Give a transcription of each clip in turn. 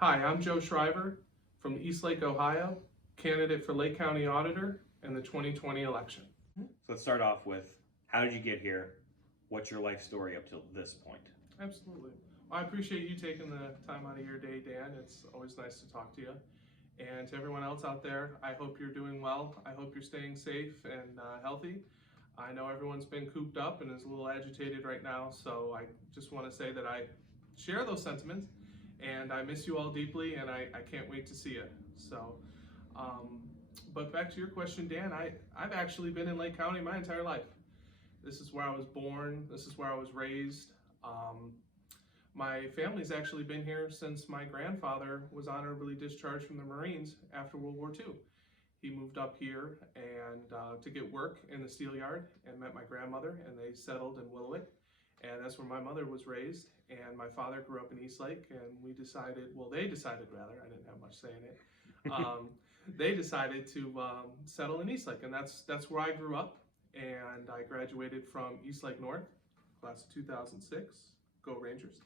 Hi, I'm Joe Shriver from Eastlake, Ohio, candidate for Lake County Auditor in the 2020 election. So let's start off with, how did you get here? What's your life story up till this point? Absolutely. Well, I appreciate you taking the time out of your day, Dan. It's always nice to talk to you. And to everyone else out there, I hope you're doing well. I hope you're staying safe and healthy. I know everyone's been cooped up and is a little agitated right now, so I just want to say that I share those sentiments, and I miss you all deeply, and I can't wait to see you. So, but back to your question, Dan, I've actually been in Lake County my entire life. This is where I was born. This is where I was raised. My family's actually been here since my grandfather was honorably discharged from the Marines after World War II. He moved up here and to get work in the steel yard, and met my grandmother, and they settled in Willowick. And that's where my mother was raised, and my father grew up in Eastlake, and they decided rather, I didn't have much say in it. They decided to settle in Eastlake, and that's where I grew up. And I graduated from Eastlake North, class of 2006, go Rangers.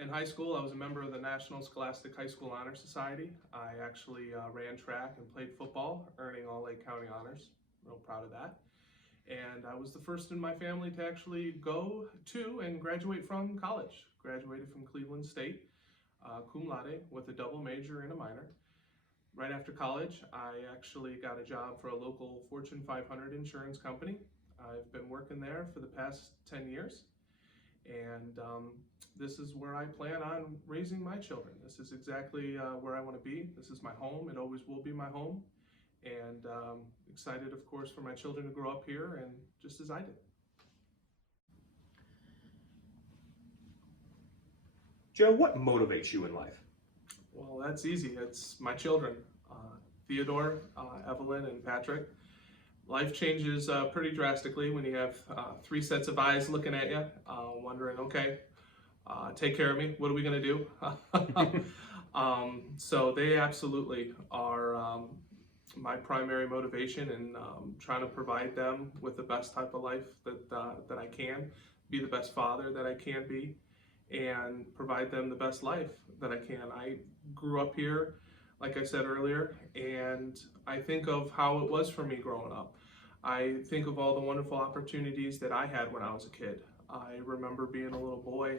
In high school, I was a member of the National Scholastic High School Honor Society. I actually ran track and played football, earning all Lake County honors. Real proud of that. And I was the first in my family to actually go to and graduate from college. Graduated from Cleveland State, cum laude, with a double major and a minor. Right after college, I actually got a job for a local Fortune 500 insurance company. I've been working there for the past 10 years. And this is where I plan on raising my children. This is exactly where I want to be. This is my home. It always will be my home. And excited, of course, for my children to grow up here, and just as I did. Joe, what motivates you in life? Well, that's easy. It's my children, Theodore, Evelyn, and Patrick. Life changes pretty drastically when you have three sets of eyes looking at you, wondering, okay, take care of me. What are we going to do? So they absolutely are my primary motivation in trying to provide them with the best type of life that I can, be the best father that I can be, and provide them the best life that I can. I grew up here, like I said earlier, and I think of how it was for me growing up. I think of all the wonderful opportunities that I had when I was a kid. I remember being a little boy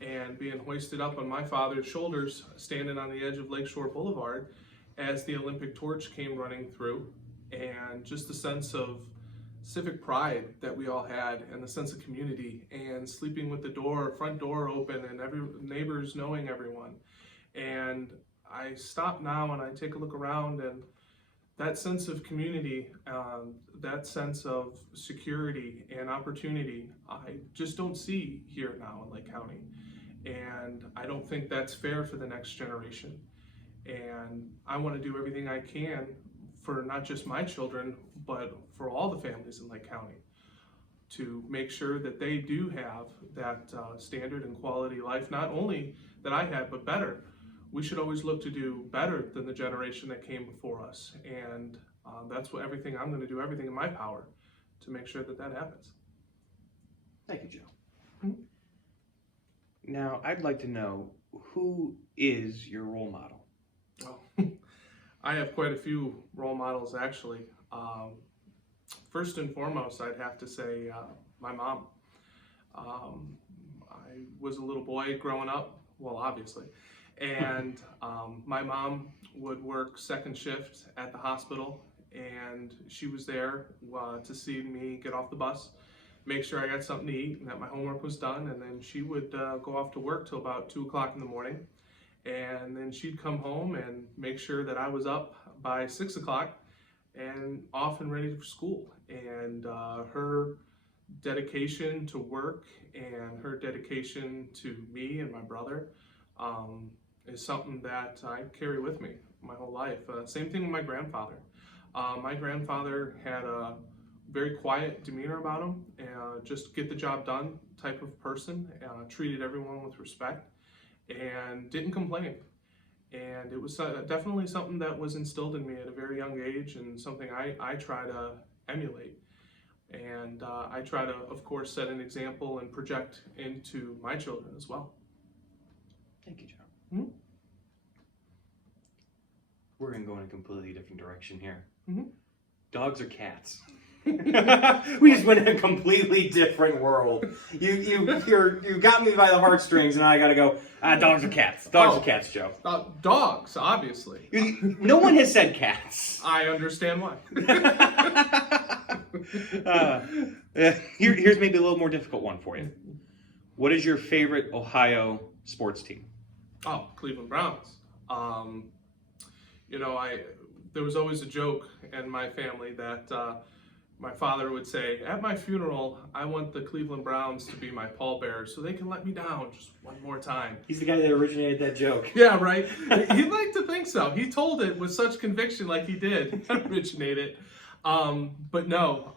and being hoisted up on my father's shoulders, standing on the edge of Lakeshore Boulevard as the Olympic torch came running through, and just the sense of civic pride that we all had, and the sense of community, and sleeping with the front door open, and every neighbors knowing everyone. And I stop now and I take a look around, and that sense of community, that sense of security and opportunity, I just don't see here now in Lake County. And I don't think that's fair for the next generation. And I want to do everything I can for not just my children, but for all the families in Lake County, to make sure that they do have that standard and quality life, not only that I had, but better. We should always look to do better than the generation that came before us. And that's what I'm going to do everything in my power to make sure that happens. Thank you, Joe. Now, I'd like to know, who is your role model? Well, I have quite a few role models, actually. First and foremost, I'd have to say my mom. I was a little boy growing up, well, obviously, and my mom would work second shift at the hospital, and she was there to see me get off the bus, make sure I got something to eat and that my homework was done, and then she would go off to work till about 2 o'clock in the morning. And then she'd come home and make sure that I was up by 6 o'clock and off and ready for school. And her dedication to work and her dedication to me and my brother is something that I carry with me my whole life. Same thing with my grandfather. My grandfather had a very quiet demeanor about him, just get the job done type of person, treated everyone with respect, and didn't complain. And it was definitely something that was instilled in me at a very young age, and something I try to emulate. And I try to, of course, set an example and project into my children as well. Thank you, Joe. We're gonna go in a completely different direction here. Mhm. Dogs or cats? We just went in a completely different world. You got me by the heartstrings, and now I gotta go. Dogs or cats? Dogs or cats, Joe? Dogs, obviously. No one has said cats. I understand why. Here's maybe a little more difficult one for you. What is your favorite Ohio sports team? Oh, Cleveland Browns. There was always a joke in my family that my father would say, at my funeral, I want the Cleveland Browns to be my pallbearers so they can let me down just one more time. He's the guy that originated that joke. Yeah, right? He'd like to think so. He told it with such conviction like he did originate it. But no,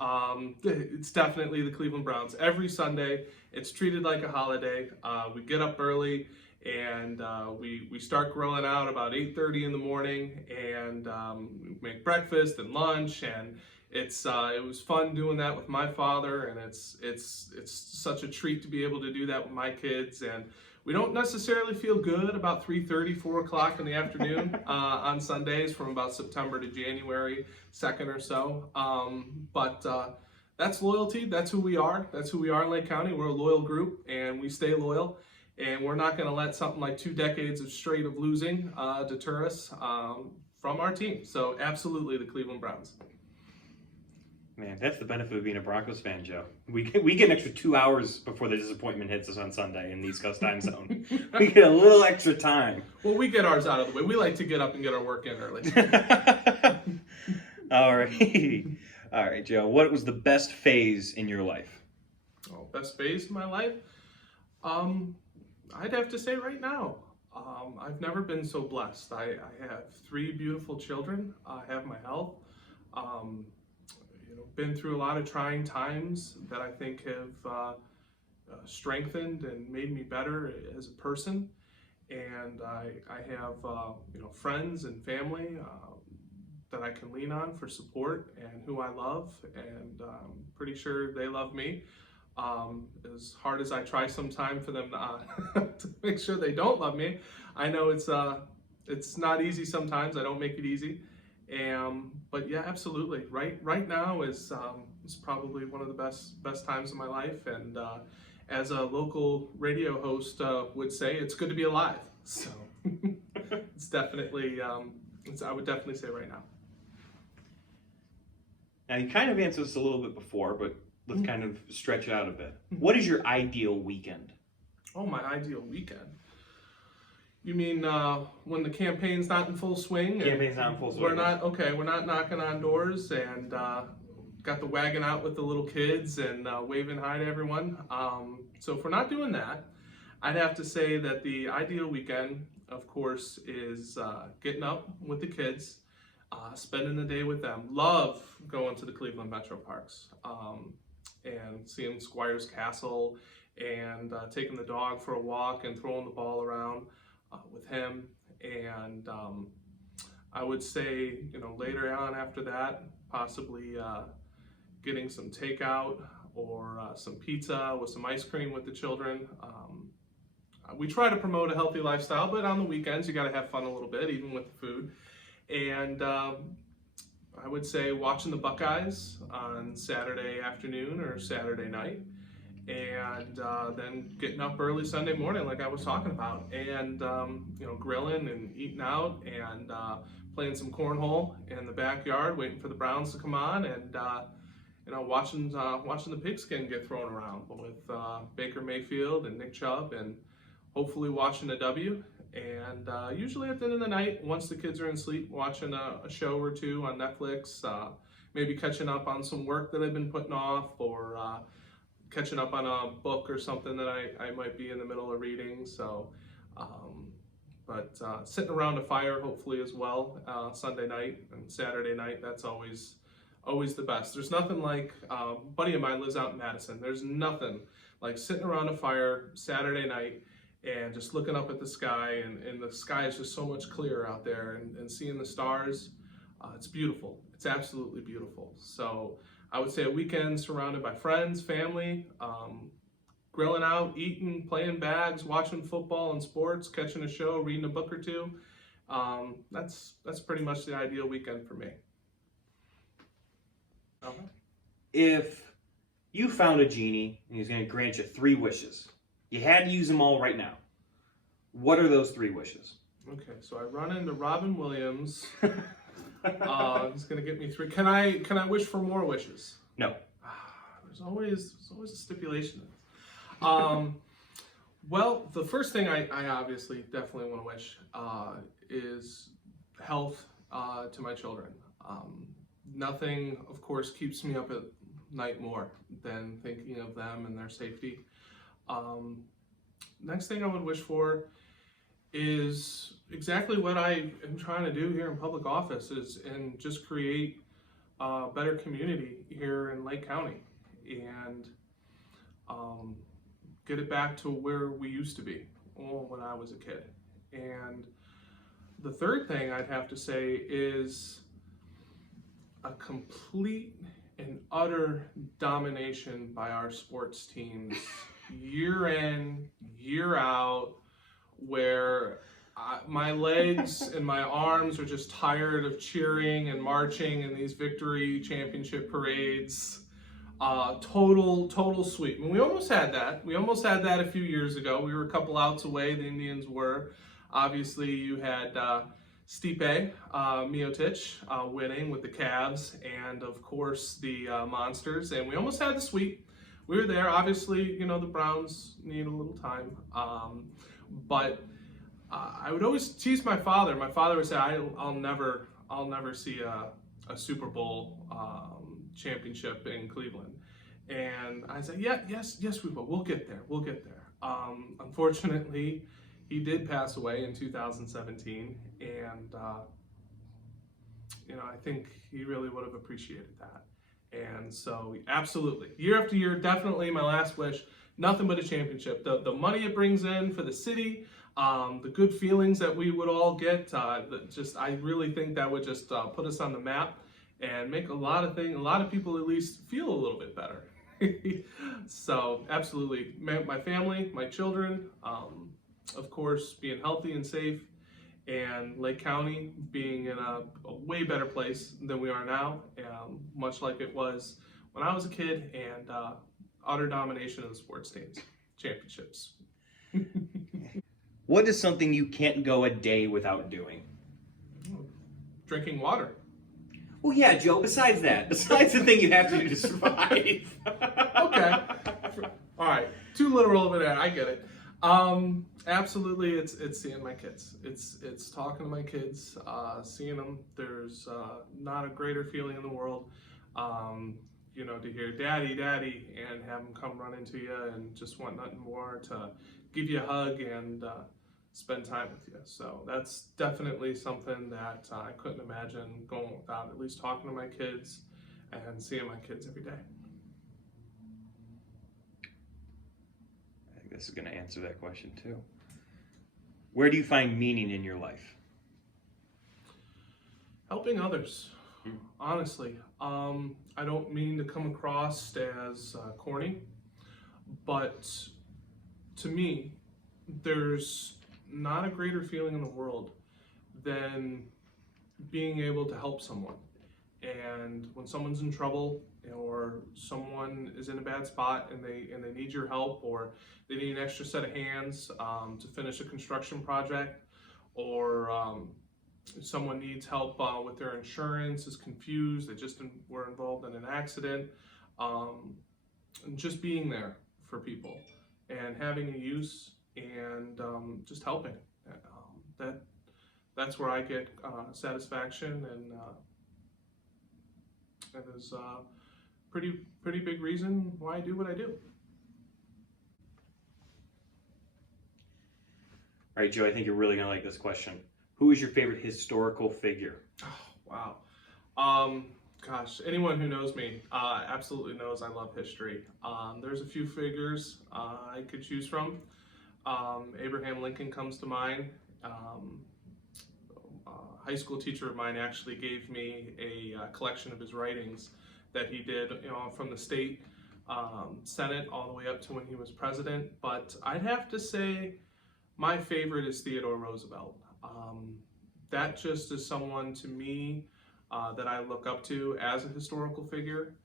it's definitely the Cleveland Browns. Every Sunday, it's treated like a holiday. We get up early and we start grilling out about 8:30 in the morning, and we make breakfast and lunch, and it was fun doing that with my father, and it's such a treat to be able to do that with my kids. And we don't necessarily feel good about 3:30, 4 o'clock in the afternoon on Sundays from about September to January 2nd or so. But that's loyalty. That's who we are. That's who we are in Lake County. We're a loyal group, and we stay loyal. And we're not going to let something like 2 decades of straight of losing deter us from our team. So absolutely the Cleveland Browns. Man, that's the benefit of being a Broncos fan, Joe. We get an extra 2 hours before the disappointment hits us on Sunday in the East Coast time zone. We get a little extra time. Well, we get ours out of the way. We like to get up and get our work in early. All right, Joe. What was the best phase in your life? Oh, best phase in my life? I'd have to say right now. I've never been so blessed. I have 3 beautiful children. I have my health. Been through a lot of trying times that I think have strengthened and made me better as a person. And I have friends and family that I can lean on for support, and who I love, and I'm pretty sure they love me. As hard as I try sometime for them to make sure they don't love me, I know it's not easy sometimes. I don't make it easy. But yeah, absolutely. Right now is probably one of the best times of my life, and as a local radio host would say, it's good to be alive. So it's definitely I would definitely say right now. Now you kind of answered this a little bit before, but let's kind of stretch it out a bit. What is your ideal weekend? Oh, my ideal weekend. You mean when the campaign's not in full swing? Campaign's not in full swing. We're not knocking on doors and got the wagon out with the little kids and waving hi to everyone. So if we're not doing that, I'd have to say that the ideal weekend, of course, is getting up with the kids, spending the day with them. Love going to the Cleveland Metro Parks and seeing Squire's Castle, and taking the dog for a walk and throwing the ball around with him. And I would say, later on after that, possibly getting some takeout or some pizza with some ice cream with the children. We try to promote a healthy lifestyle, but on the weekends you got to have fun a little bit, even with the food. And I would say watching the Buckeyes on Saturday afternoon or Saturday night, and then getting up early Sunday morning like I was talking about, and grilling and eating out, and playing some cornhole in the backyard, waiting for the Browns to come on, and watching the pigskin get thrown around with Baker Mayfield and Nick Chubb, and hopefully watching a W. And usually at the end of the night, once the kids are in sleep, watching a show or two on Netflix, maybe catching up on some work that I've been putting off, or catching up on a book or something that I might be in the middle of reading. So, but sitting around a fire hopefully as well, Sunday night and Saturday night, that's always the best. There's nothing like, a buddy of mine lives out in Madison, there's nothing like sitting around a fire Saturday night and just looking up at the sky, and the sky is just so much clearer out there, and seeing the stars. It's beautiful. It's absolutely beautiful. So I would say a weekend surrounded by friends, family, grilling out, eating, playing bags, watching football and sports, catching a show, reading a book or two. That's pretty much the ideal weekend for me. Okay. If you found a genie and he's going to grant you 3 wishes, you had to use them all right now. What are those 3 wishes? Okay, so I run into Robin Williams. He's gonna get me 3. Can I wish for more wishes? No. There's always a stipulation. Well, the first thing I obviously definitely want to wish is health to my children. Nothing, of course, keeps me up at night more than thinking of them and their safety. Next thing I would wish for is exactly what I am trying to do here in public office, and just create a better community here in Lake County, and get it back to where we used to be when I was a kid. And the third thing I'd have to say is a complete and utter domination by our sports teams year in, year out, where my legs and my arms are just tired of cheering and marching in these victory championship parades. Total sweep. I mean, we almost had that. We almost had that a few years ago. We were a couple outs away, the Indians were. Obviously, you had Stipe Miocic winning with the Cavs, and of course the Monsters, and we almost had the sweep. We were there. Obviously, you know, the Browns need a little time, but I would always tease my father. My father would say, I'll never see a Super Bowl championship in Cleveland. And I said, yes, we will. We'll get there. Unfortunately, he did pass away in 2017, and you know, I think he really would have appreciated that. And so, absolutely, year after year, definitely my last wish. Nothing but a championship. The money it brings in for the city, the good feelings that we would all get. I really think that would just put us on the map and make a lot of people at least feel a little bit better. So absolutely, my family, my children, of course, being healthy and safe, and Lake County being in a way better place than we are now, much like it was when I was a kid, and utter domination of the sports teams, championships. What is something you can't go a day without doing? Drinking water. Well, yeah, Joe, besides the thing you have to do to survive. Okay. All right. Too literal of it. I get it. Absolutely. It's seeing my kids. It's talking to my kids, seeing them. There's not a greater feeling in the world. You know, to hear daddy, and have them come run into you and just want nothing more to give you a hug and spend time with you. So that's definitely something that I couldn't imagine going without, at least talking to my kids and seeing my kids every day. I think this is going to answer that question too. Where do you find meaning in your life? Helping others, honestly. I don't mean to come across as corny, but to me, there's not a greater feeling in the world than being able to help someone. And when someone's in trouble, or someone is in a bad spot and they need your help, or they need an extra set of hands to finish a construction project, or someone needs help with their insurance, is confused, they just were involved in an accident, and just being there for people and having a use, and just helping. That's where I get satisfaction, and it is a pretty big reason why I do what I do. All right, Joe, I think you're really going to like this question. Who is your favorite historical figure? Oh, wow. Gosh, anyone who knows me absolutely knows I love history. There's a few figures I could choose from. Abraham Lincoln comes to mind. A high school teacher of mine actually gave me a collection of his writings that he did, you know, from the state Senate all the way up to when he was president. But I'd have to say my favorite is Theodore Roosevelt. that just is someone to me that I look up to as a historical figure.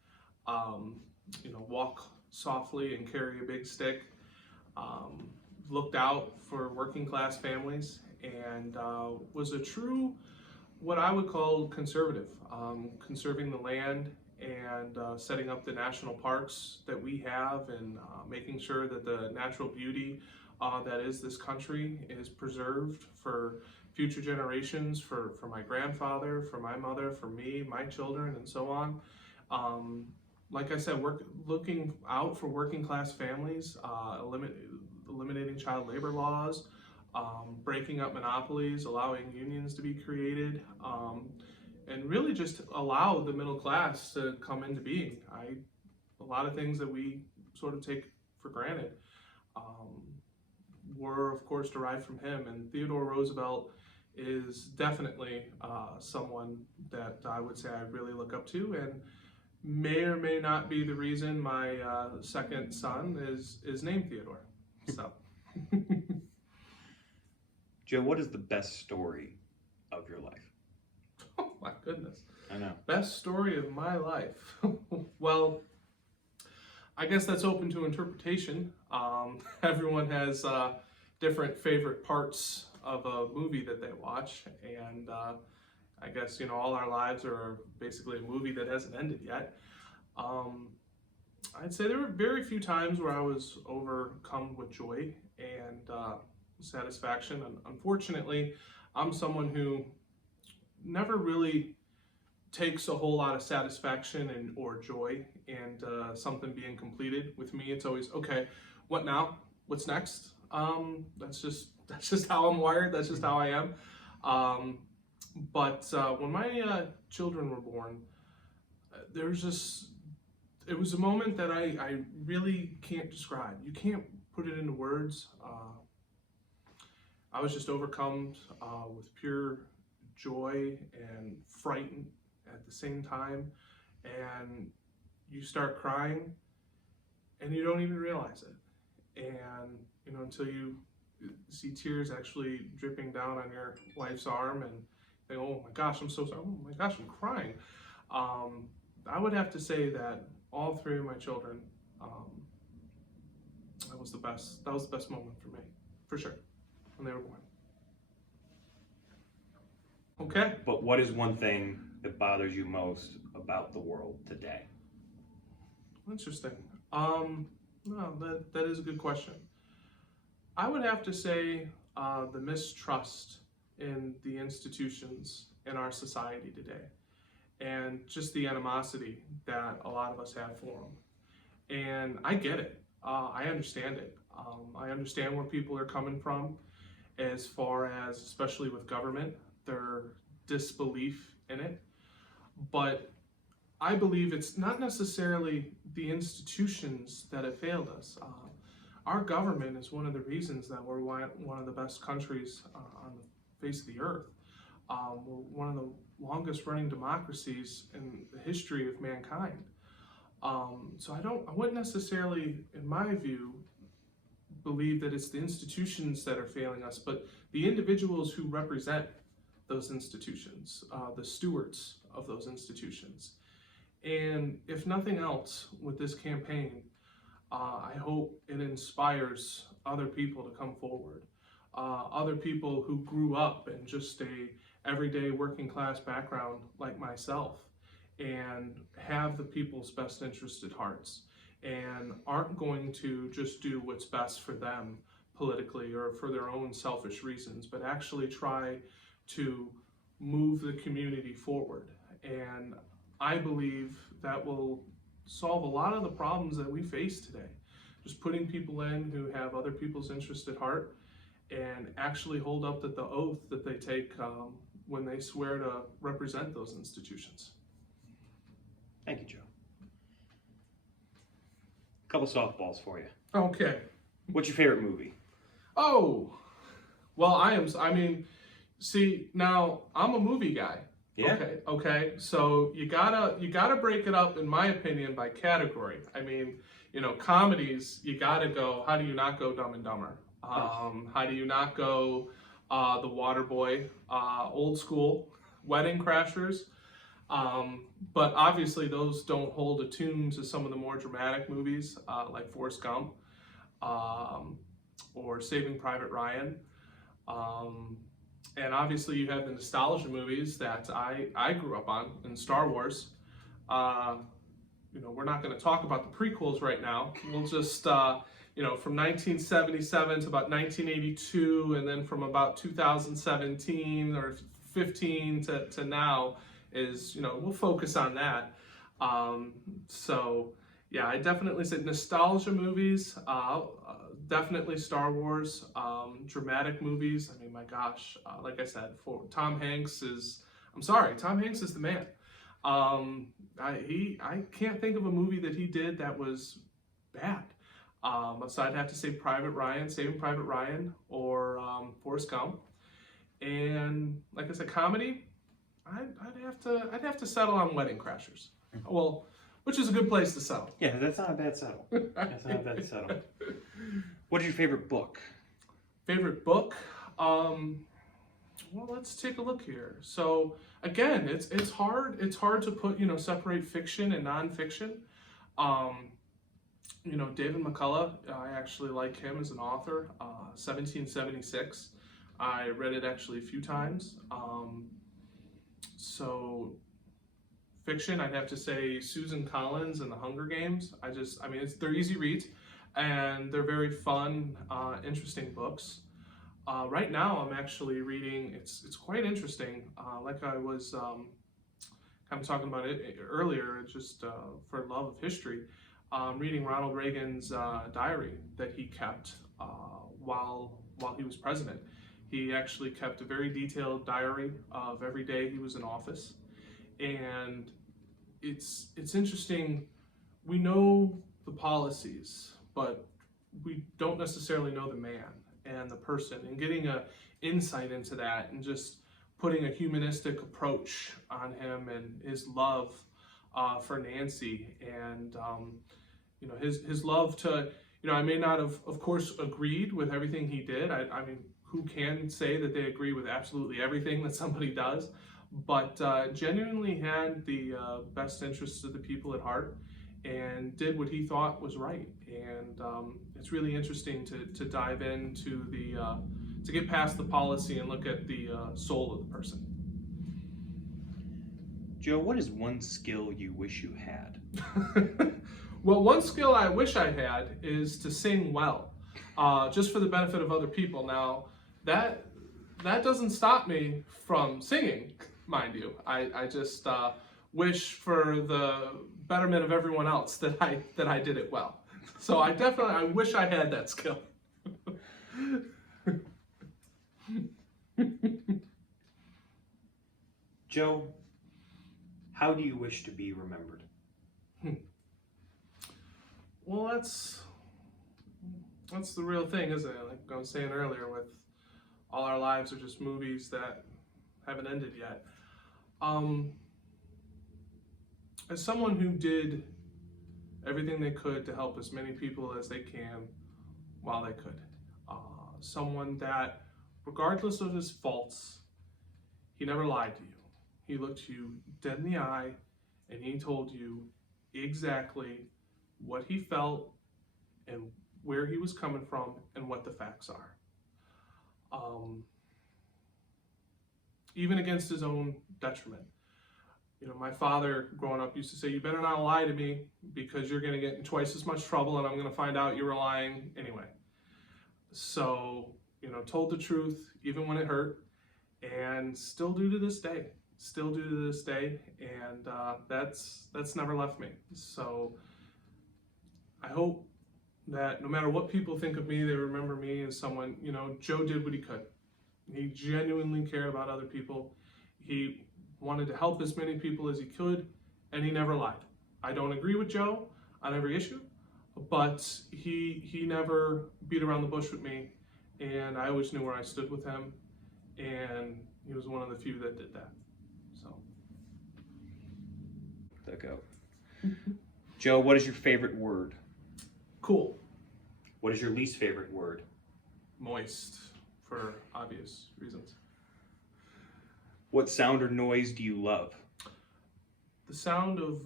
Walk softly and carry a big stick. Looked out for working class families and was a true, what I would call conservative, conserving the land and setting up the national parks that we have and making sure that the natural beauty that is this country is preserved for future generations, for my grandfather, for my mother, for me, my children, and so on. Like I said, looking out for working class families, eliminating child labor laws, breaking up monopolies, allowing unions to be created, and really just allow the middle class to come into being. A lot of things that we sort of take for granted were, of course, derived from him. And Theodore Roosevelt is definitely someone that I would say I really look up to, and may or may not be the reason my second son is named Theodore. So, Joe, what is the best story of your life? oh my goodness. I know. Best story of my life. Well, I guess that's open to interpretation. Everyone has different favorite parts of a movie that they watch, and I guess, all our lives are basically a movie that hasn't ended yet. I'd say there were very few times where I was overcome with joy and satisfaction. And unfortunately, I'm someone who never really takes a whole lot of satisfaction or joy and something being completed. With me, it's always, okay, what now? What's next? That's just how I'm wired. That's just how I am. But when my children were born, it was a moment that I really can't describe. You can't put it into words. I was just overcome with pure joy and frightened at the same time. And you start crying and you don't even realize it. And, until you see tears actually dripping down on your wife's arm and think, oh my gosh, I'm so sorry. Oh my gosh, I'm crying. I would have to say that all three of my children, that was the best moment for me, for sure, when they were born. Okay. But what is one thing that bothers you most about the world today? Interesting. No, that is a good question. I would have to say the mistrust in the institutions in our society today, and just the animosity that a lot of us have for them. And I get it. I understand it. I understand where people are coming from as far as, especially with government, their disbelief in it. But I believe it's not necessarily the institutions that have failed us. Our government is one of the reasons that we're one of the best countries on the face of the earth. We're one of the longest running democracies in the history of mankind. So I wouldn't necessarily, in my view, believe that it's the institutions that are failing us, but the individuals who represent those institutions, the stewards of those institutions. And if nothing else, with this campaign, I hope it inspires other people to come forward. Other people who grew up in just a everyday working class background like myself and have the people's best interest at hearts and aren't going to just do what's best for them politically or for their own selfish reasons, but actually try to move the community forward. And I believe that will solve a lot of the problems that we face today. Just putting people in who have other people's interests at heart and actually hold up the oath that they take when they swear to represent those institutions. Thank you, Joe. A couple softballs for you. Okay. What's your favorite movie? Oh, well, see, now I'm a movie guy. Yeah. Okay. So you gotta break it up, in my opinion, by category. Comedies, you gotta go. How do you not go Dumb and Dumber? How do you not go The Waterboy, Old School, Wedding Crashers. But obviously those don't hold a tune to some of the more dramatic movies like Forrest Gump or Saving Private Ryan. And obviously you have the nostalgia movies that I grew up on in Star Wars. We're not going to talk about the prequels right now. We'll just, from 1977 to about 1982, and then from about 2017 or 15 to now is, we'll focus on that. Yeah, I definitely said nostalgia movies, definitely Star Wars, dramatic movies. I mean, my gosh, like I said, for Tom Hanks is the man. I can't think of a movie that he did that was bad. So I'd have to say Saving Private Ryan, or Forrest Gump. And like I said, comedy, I'd have to settle on Wedding Crashers. Well, which is a good place to settle. Yeah, that's not a bad settle. That's not a bad settle. What is your favorite book? Favorite book? Well, let's take a look here. So again, it's hard to put, separate fiction and nonfiction. David McCullough, I actually like him as an author. 1776. I read it actually a few times. So fiction, I'd have to say Susan Collins and The Hunger Games. They're easy reads, and they're very fun, interesting books. Right now, I'm actually reading. It's quite interesting. Like I was kind of talking about it earlier, just for love of history. Reading Ronald Reagan's diary that he kept while he was president. He actually kept a very detailed diary of every day he was in office, and it's interesting. We know the policies, but we don't necessarily know the man and the person, and getting a insight into that, and just putting a humanistic approach on him and his love for Nancy, and his love to, I may not have, of course, agreed with everything he did. I mean, who can say that they agree with absolutely everything that somebody does? But genuinely had the best interests of the people at heart, and did what he thought was right. And it's really interesting to dive into to get past the policy and look at the soul of the person. Joe, what is one skill you wish you had? Well, one skill I wish I had is to sing well, just for the benefit of other people. Now, that doesn't stop me from singing, mind you. I just wish for the betterment of everyone else that I did it well. So I wish I had that skill. Joe, how do you wish to be remembered? Well, that's the real thing, isn't it? Like I was saying earlier, with all our lives are just movies that haven't ended yet. As someone who did everything they could to help as many people as they can while they could, someone that, regardless of his faults, he never lied to you. He looked you dead in the eye, and he told you exactly what he felt and where he was coming from and what the facts are. Even against his own detriment. My father growing up used to say, "You better not lie to me, because you're going to get in twice as much trouble, and I'm going to find out you were lying anyway." So, told the truth even when it hurt, and still do to this day. And that's never left me. So I hope that no matter what people think of me, they remember me as someone, Joe did what he could. He genuinely cared about other people. He wanted to help as many people as he could, and he never lied. I don't agree with Joe on every issue, but he never beat around the bush with me, and I always knew where I stood with him, and he was one of the few that did that. So. The goat. Joe, what is your favorite word? Cool. What is your least favorite word? Moist. for obvious reasons. What sound or noise do you love? The sound of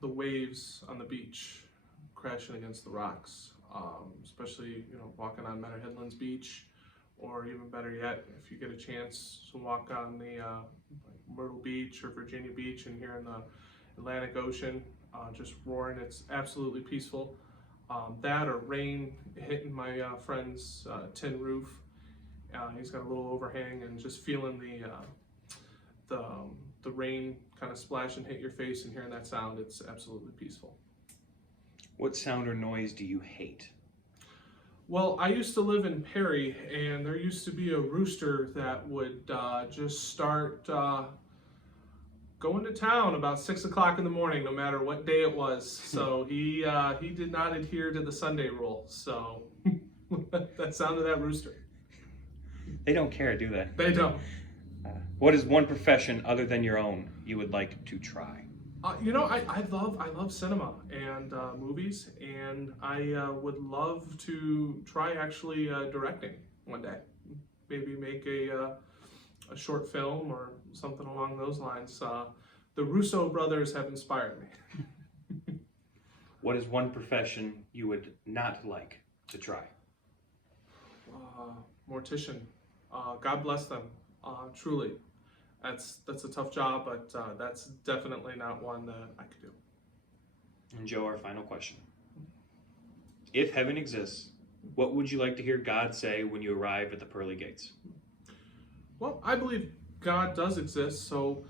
the waves on the beach crashing against the rocks, especially walking on Menor Headlands Beach, or even better yet, if you get a chance to walk on the Myrtle Beach or Virginia Beach and here in the Atlantic Ocean, just roaring. It's absolutely peaceful. That or rain hitting my friend's tin roof. He's got a little overhang, and just feeling the rain kind of splash and hit your face and hearing that sound, it's absolutely peaceful. What sound or noise do you hate? Well, I used to live in Perry, and there used to be a rooster that would just start going to town about 6 o'clock in the morning, no matter what day it was. So he did not adhere to the Sunday rule. So that sound of that rooster. They don't care, do they? They don't. What is one profession other than your own you would like to try? I love cinema and movies, and I would love to try actually directing one day. Maybe make a short film or something along those lines. The Russo brothers have inspired me. What is one profession you would not like to try? Mortician. God bless them. Truly. That's a tough job, but that's definitely not one that I could do. And Joe, our final question. If heaven exists, what would you like to hear God say when you arrive at the pearly gates? Well, I believe God does exist, so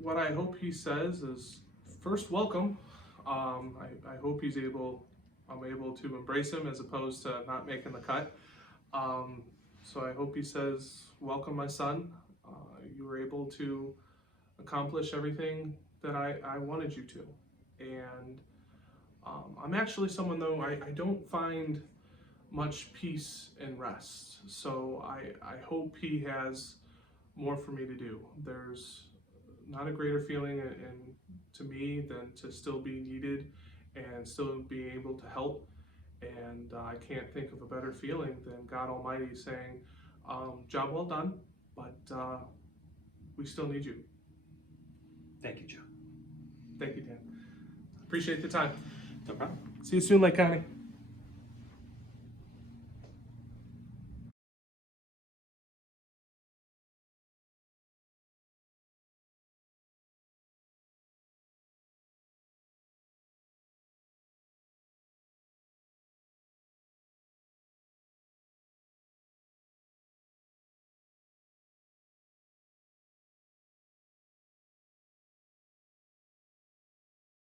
what I hope he says is, first, welcome. I hope I'm able to embrace him as opposed to not making the cut. So I hope he says, welcome, my son. You were able to accomplish everything that I wanted you to. And I'm actually someone, though, I don't find much peace and rest. So I hope he has more for me to do. There's not a greater feeling to me than to still be needed and still be able to help. And I can't think of a better feeling than God Almighty saying, job well done, but we still need you. Thank you, Joe. Thank you, Dan. Appreciate the time. No problem. See you soon, Lake County.